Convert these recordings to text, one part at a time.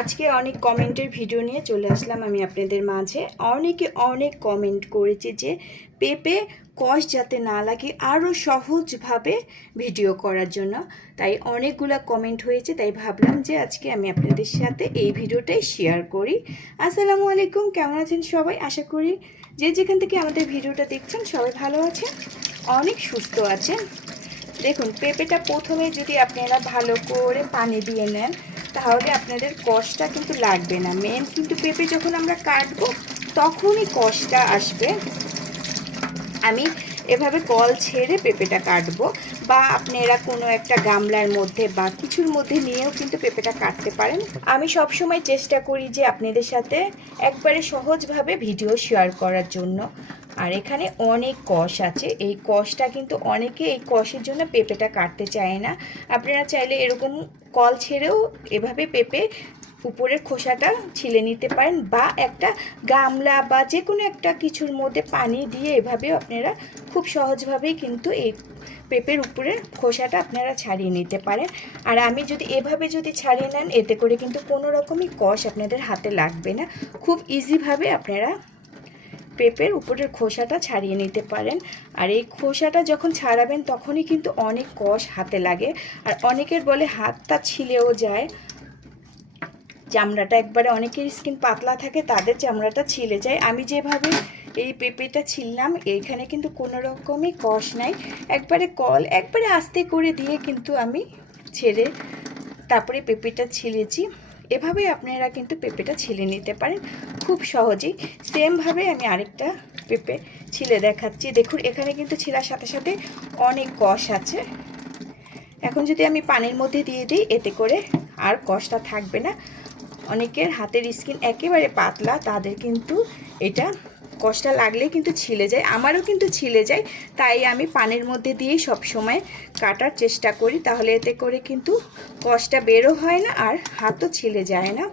আজকে অনেক কমেন্টের ভিডিও নিয়ে চলে আসলাম আমি আপনাদের মাঝে। অনেকে অনেক কমেন্ট করেছে যে, পেঁপে কষ যাতে না লাগে আরও সহজভাবে ভিডিও করার জন্য। তাই অনেকগুলো কমেন্ট হয়েছে, তাই ভাবলাম যে আজকে আমি আপনাদের সাথে এই ভিডিওটাই শেয়ার করি। আসসালামু আলাইকুম, কেমন আছেন সবাই? আশা করি যে যেখান থেকে আমাদের ভিডিওটা দেখছেন সবাই ভালো আছেন, অনেক সুস্থ আছেন। দেখুন, পেঁপেটা প্রথমে যদি আপনারা ভালো করে পানি দিয়ে নেন তাহলে আপনাদের কষটা কিন্তু লাগবে না। মেন কিন্তু পেঁপে যখন আমরা কাটবো, তখনই কষটা আসবে। আমি এভাবে কল ছেড়ে পেঁপেটা কাটবো বা আপনারা কোনো একটা গামলার মধ্যে বা কিছুর মধ্যে নিয়েও কিন্তু পেঁপেটা কাটতে পারেন। আমি সব সময় চেষ্টা করি যে আপনাদের সাথে একবারে সহজভাবে ভিডিও শেয়ার করার জন্য। আর এখানে অনেক কষ আছে। এই কষটা কিন্তু অনেকে এই কষের জন্য পেঁপেটা কাটতে চায় না। আপনারা চাইলে এরকম কল ছেড়েও এভাবে পেঁপে উপরের খোসাটা ছিলে নিতে পারেন বা একটা গামলা বা যে কোনো একটা কিছুর মধ্যে পানি দিয়ে এভাবেও আপনারা খুব সহজভাবেই কিন্তু এই পেঁপের উপরের খোসাটা আপনারা ছাড়িয়ে নিতে পারেন। আর আমি যদি এভাবে যদি ছাড়িয়ে নেন, এতে করে কিন্তু কোনো রকমই কষ আপনাদের হাতে লাগবে না। খুব ইজিভাবে আপনারা পেঁপের উপরের খোসাটা ছাড়িয়ে নিতে পারেন। আর এই খোসাটা যখন ছাড়াবেন, তখনই কিন্তু অনেক কষ হাতে লাগে। আর অনেকের বলে হাতটা ছিলেও যায়। চামড়াটা একবারে অনেকের স্কিন পাতলা থাকে, তাদের চামড়াটা ছিলে যায়। আমি যেভাবে এই পেঁপেটা ছিললাম এইখানে কিন্তু কোনো রকমই কষ নাই। একবারে কল, একবারে আস্তে করে দিয়ে কিন্তু আমি ছেড়ে তারপরে পেঁপেটা ছিলেছি এভাবে আপনারা কিন্তু পেঁপেটা ছিলে নিতে পারেন। খুব সহজেই সেমভাবে আমি আরেকটা পেঁপে ছিলে দেখাচ্ছি। দেখুন, এখানে কিন্তু ছিলার সাথে সাথে অনেক কষ আছে। এখন যদি আমি পানির মধ্যে দিয়ে দিই, এতে করে আর কষটা থাকবে না। অনেকের হাতের স্কিন একেবারে পাতলা, তাদের কিন্তু এটা কষটা লাগলে কিন্তু ছিলে যায়। আমারও কিন্তু ছিলে যায়, তাই আমি পানির মধ্যে দিয়েই সব সময় কাটার চেষ্টা করি। তাহলে এতে করে কিন্তু কষটা বেরো হয় না আর হাতও ছিলে যায় না।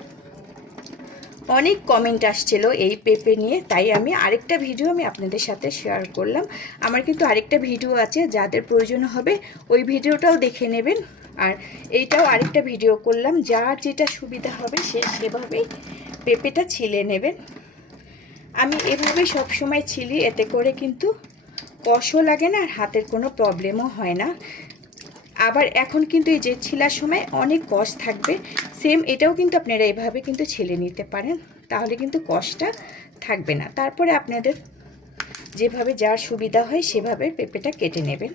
অনেক কমেন্ট আসছিল এই পেপে নিয়ে, তাই আমি আরেকটা ভিডিও আমি আপনাদের সাথে শেয়ার করলাম। আমার কিন্তু আরেকটা ভিডিও আছে, যাদের প্রয়োজন হবে, ওই ভিডিওটাও দেখে নেবেন। আর এইটাও আরেকটা ভিডিও করলাম, যার যেটা সুবিধা হবে, সে সেভাবেই পেঁপেটা ছিলে নেবেন। আমি এভাবে সব সময় ছিলি, এতে করে কিন্তু কষও লাগে না, আর হাতের কোনো প্রবলেমও হয় না। আবার এখন কিন্তু এই যে ছিলার সময় অনেক কষ থাকবে। সেম এটাও কিন্তু আপনারা এভাবে কিন্তু ছেলে নিতে পারেন, তাহলে কিন্তু কষটা থাকবে না। তারপরে আপনাদের যেভাবে যার সুবিধা হয় সেভাবে পেঁপেটা কেটে নেবেন।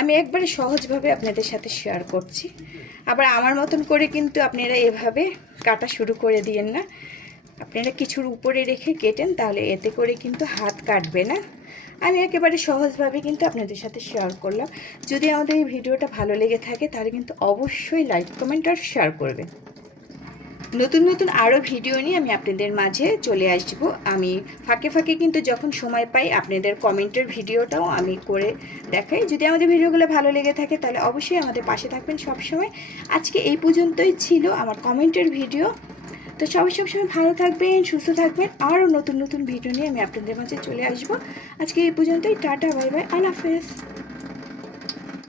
আমি একবারে সহজভাবে আপনাদের সাথে শেয়ার করছি। আবার আমার মতন করে কিন্তু আপনারা এভাবে কাটা শুরু করে দিয়েন না। আপনারা কিছুর উপরে রেখে কেটেন, তাহলে এতে করে কিন্তু হাত কাটবে না। আমি একেবারে সহজভাবে কিন্তু আপনাদের সাথে শেয়ার করলাম। যদি আমাদের এই ভিডিওটা ভালো লেগে থাকে, তাহলে কিন্তু অবশ্যই লাইক কমেন্ট আর শেয়ার করবে নতুন নতুন আরও ভিডিও নিয়ে আমি আপনাদের মাঝে চলে আসব। আমি ফাঁকে ফাঁকে কিন্তু যখন সময় পাই, আপনাদের কমেন্টের ভিডিওটাও আমি করে দেখাই। যদি আমাদের ভিডিওগুলো ভালো লেগে থাকে, তাহলে অবশ্যই আমাদের পাশে থাকবেন সবসময়। আজকে এই পর্যন্তই ছিল আমার কমেন্টের ভিডিও। তো সবাই সবসময় ভালো থাকবেন, সুস্থ থাকবেন। আরও নতুন নতুন ভিডিও নিয়ে আমি আপনাদের মাঝে চলে আসব। আজকে এই পর্যন্তই, টাটা, বাই বাই, আল্লাহ হাফেজ।